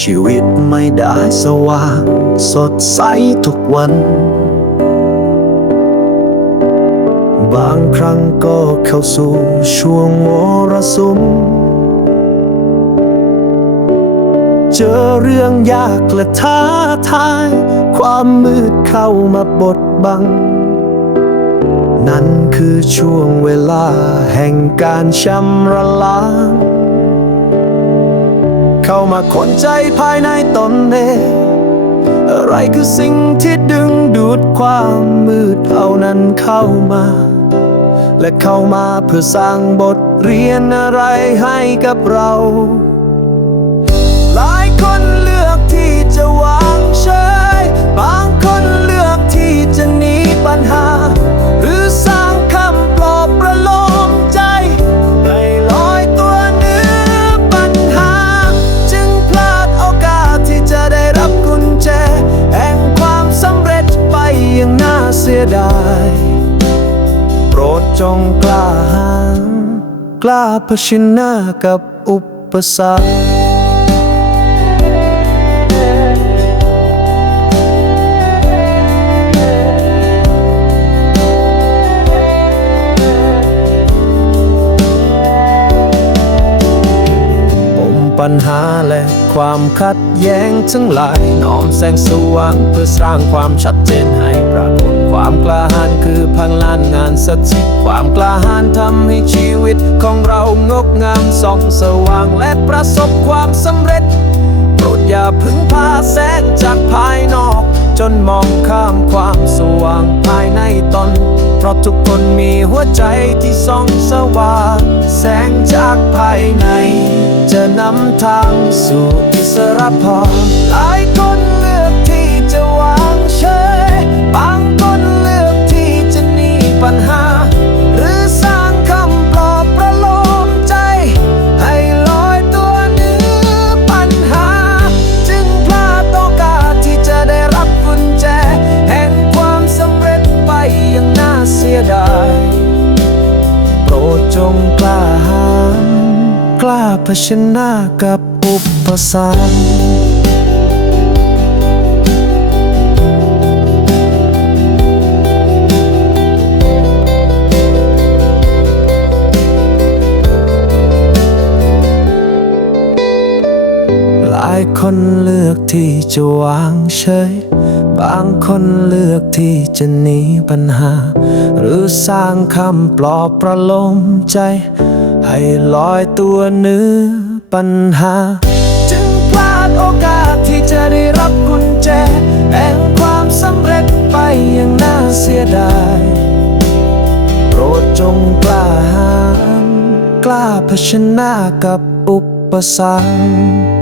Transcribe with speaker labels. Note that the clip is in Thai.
Speaker 1: ชีวิตไม่ได้สว่างสดใสทุกวัน บางครั้งก็เข้าสู่ช่วงมรสุม เจอเรื่องยากและท้าทาย ความมืดเข้ามาบดบัง นั่นคือช่วงเวลาแห่งการชำระล้าง เข้ามาขนใจภายในตนเองอะไรคือสิ่งที่ดึงดูดความมืดเอานั้นเข้ามา และเข้ามาเพื่อสร้างบทเรียนอะไรให้กับเรา เสียดาย โปรดจงกล้าหาญกล้าเผชิญหน้ากับอุปสรรคปมปัญหาและความขัดแย้งทั้งหลายน้อมแสงสว่างเพื่อสร้างความชัดเจนให้ปรากฏ ความกล้าหาญคือพลังงานสถิตความกล้าหาญทำให้ชีวิตของเรางดงามส่องสว่างและประสบความสำเร็จ โปรดอย่าพึ่งพาแสงจากภายนอก จนมองข้ามความสว่างภายในตน เพราะทุกคนมีหัวใจที่ส่องสว่าง แสงจากภายใน จะนำทางสู่อิสรภาพหลายคน งกล้าหาญกล้าเผชิญหน้ากับอุปสรรคหลายคนเลือกที่จะวางเฉย บางคนเลือกที่จะหนีปัญหา หรือสร้างคำปลอบประโลมใจ ให้ลอยตัวเหนือปัญหา จึงพลาดโอกาสที่จะได้รับกุญแจแห่งความสำเร็จไปอย่างน่าเสียดาย โปรดจงกล้าหาญกล้าเผชิญหน้ากับอุปสรรค